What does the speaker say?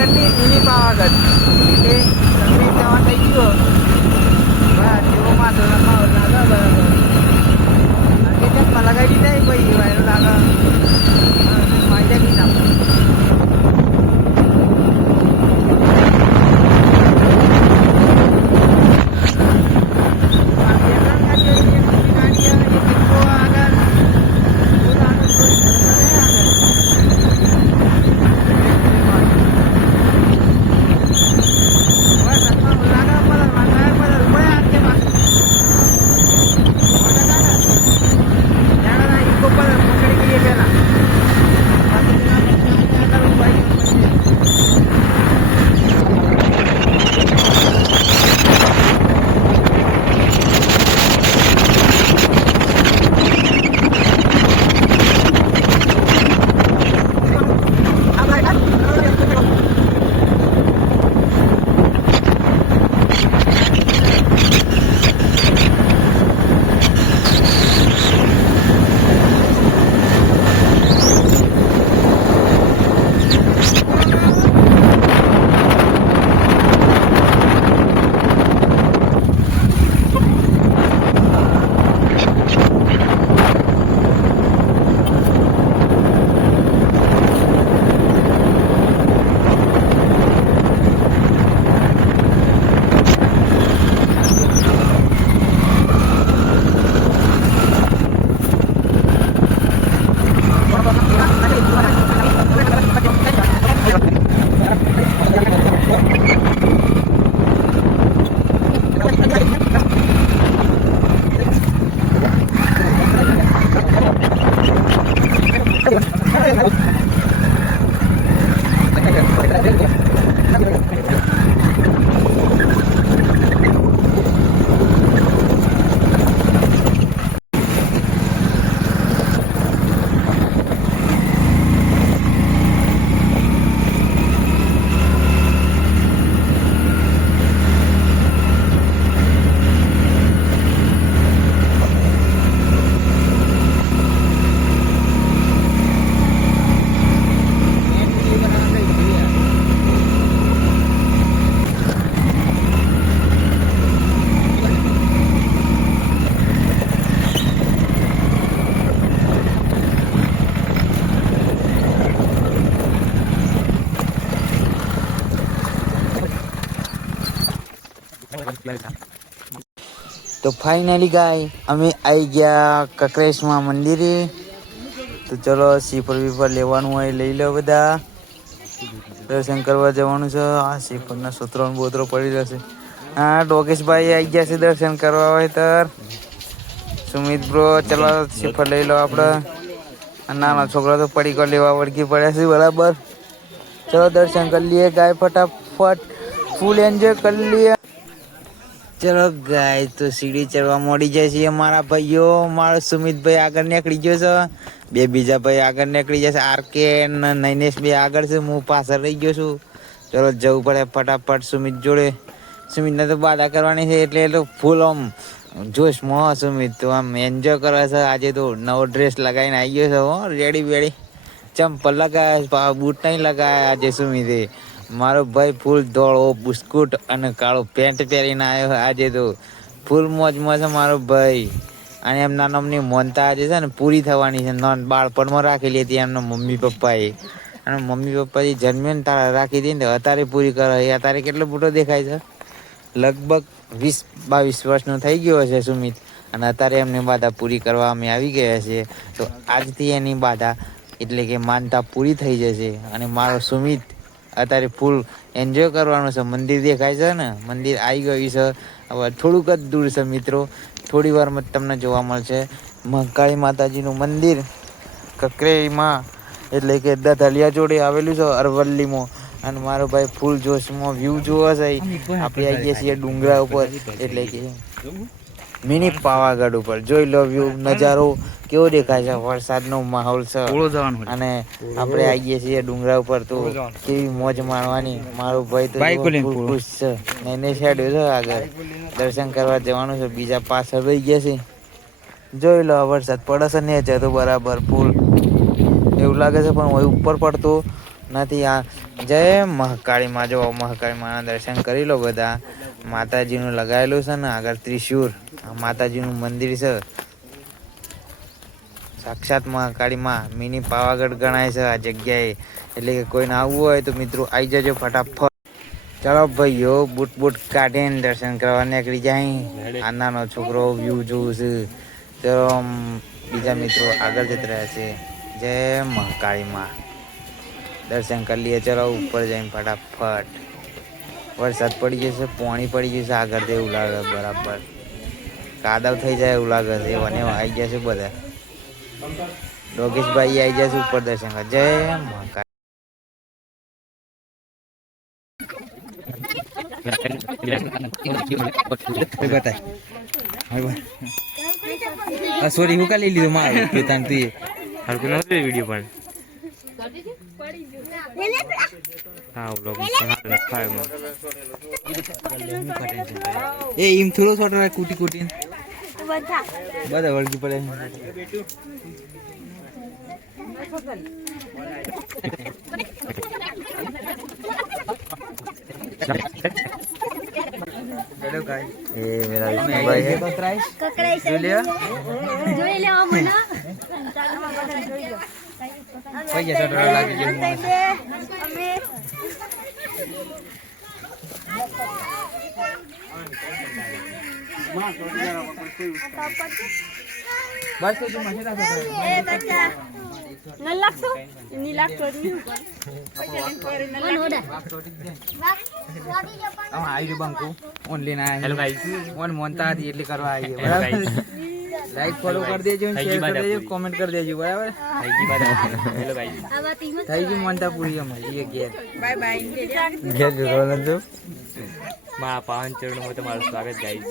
પાવાગઢની mini Pavagadh એટલે તમે જવા થઈ ગયો બસ એવો માથો લાગે બરાબર લાગે ચશ્મા લગાવી દીધા ભાઈ વાયરો લાગે ફાયદા નહીં આપે તો ફાઇનલી ગાય અમે આવી ગયા કકરેશમાં મંદિરે તો ચલો શ્રીફળ બીફળ લેવાનું હોય લઈ લો બધા દર્શન કરવા જવાનું છે આ શ્રીફળના સૂત્રો બોતરો પડી રહેશે હા ડોકેશભાઈ આવી ગયા છે દર્શન કરવા હોય તર સુમિત બ્રો ચલો શ્રીફળ લઈ લો આપણે નાના છોકરા તો પડીકો લેવા વળગી પડ્યા છે બરાબર ચલો દર્શન કરી લઈએ ગાય ફટાફટ ફૂલ એન્જોય કરી લઈએ ચલો ગાય તો સીડી ચડવા મોડી જાય છે અમારા ભાઈઓ મારો સુમિતભાઈ આગળ નીકળી ગયો છે બે બીજા ભાઈ આગળ નીકળી જશે આરકે નૈનેશ બે આગળ છે હું પાછળ રહી ગયો છું ચલો જવું પડે ફટાફટ સુમિત જોડે સુમિતને તો બાધા કરવાની છે એટલે તો ફૂલ આમ જોશમાં સુમિત તો આમ એન્જોય કરે છે આજે તો નવો ડ્રેસ લગાવીને આવી ગયો છે હો રેડી બેડી ચંપલ લગાવ્યા બૂટ નહીં લગાવ્યા આજે સુમિતે મારો ભાઈ ફૂલ ધોળો બિસ્કુટ અને કાળો પેન્ટ પહેરીને આવ્યો આજે તો ફૂલ મોજમાં છે મારો ભાઈ અને એમના નામની મોનતા આજે છે ને પૂરી થવાની છે નોન બાળપણમાં રાખેલી હતી એમના મમ્મી પપ્પાએ અને મમ્મી પપ્પાએ જન્મે ને તારા રાખી હતી ને અત્યારે પૂરી કરે અત્યારે કેટલો મોટો દેખાય છે લગભગ 20-22 વર્ષનો થઈ ગયો છે સુમિત અને અત્યારે એમને બાધા પૂરી કરવા અમે આવી ગયા છીએ તો આજથી એની બાધા એટલે કે માનતા પૂરી થઈ જશે અને મારો સુમિત અત્યારે ફૂલ એન્જોય કરવાનું છે મંદિર દેખાય છે ને મંદિર આવી ગયું છે હવે થોડુંક જ દૂર છે મિત્રો થોડી વારમાં તમને જોવા મળશે મહાકાળી માતાજીનું મંદિર કકરેઈમાં એટલે કે દધાલિયા જોડે આવેલું છે અરવલ્લીમાં અને મારો ભાઈ ફૂલ જોશમાં વ્યૂ જોવા છે આપણે આવીએ છીએ ડુંગરા ઉપર એટલે કે મિની પાવાગઢ ઉપર જોઈ લો વ્યૂ નજારો કેવો દેખાય છે વરસાદનો માહોલ છે અને આપણે આવીએ છીએ ડુંગરા ઉપર તો કેવી મોજ માણવાની મારો ભાઈ તો ખુશ છે એને છેડ્યો છે આગળ દર્શન કરવા જવાનું છે બીજા પાછળ રહી ગયા છે જોઈ લો વરસાદ પડે છે ને જતો બરાબર ફૂલ એવું લાગે છે પણ ઉપર પડતો નથી આ જય મહાકાળી માં. જો મહાકાળી માના દર્શન કરી લો બધા. માતાજીનું લગાવેલું છે ને આગળ ત્રિશૂળ. માતાજીનું મંદિર છે. સાક્ષાત મહાકાળી માં. મિની પાવાગઢ ગણાય છે આ જગ્યાએ. એટલે કે કોઈને આવવું હોય તો મિત્રો આવી જજો ફટાફટ. ચાલો ભાઈઓ બૂટ બૂટ કાઢીને દર્શન કરવા નીકળી જાય. આ નાનો છોકરો વ્યૂ જોવું છે. તો બીજા મિત્રો આગળ જતા રહ્યા છે. જય મહાકાળી માં. દર્શન કરી લઈએ. ચલો ઉપર જઈને ફટાફટ. વરસાદ પડી જશે, પાણી પડી જશે આગળ. એવું લાગે બરાબર કાદવ થઈ જાય એવું લાગે છે. એવા ને આવી જશે બધા. યોગેશભાઈ આવી જશે ઉપર દર્શન કરવા. જય મહાકાળી. સોરી હું કા લઈ લીધું મારું તું હરકું નથી વિડીયો પણ એ એમ થોડો છોટો કુટી કુટી બધા વળગી પડે. हेलो गाइस, ये मेरा भाई है ककराइश जुलिया જોઈ લેવા મને કોઈ જતો લાગે છે અમે બસ તો મને રાખો એ બચ્ચા ન લાગતો ની લાગતો મન ઓડા આ આઈ બંકો ઓનલી ના હેલો ગાઈસ ઓન મોનતા હતી એટલે કરવા આવી બરાબર. લાઈક ફોલો કરી દેજો, શેર કરી દેજો, કોમેન્ટ કરી દેજો બરાબર. હેલો ગાઈસ થઈ ગઈ મોનતા પૂરી અમારી ઘેર. બાય બાય ઘેર જોવાનું તો મા પાવન ચરણમાં તમારું સ્વાગત ગાઈસ.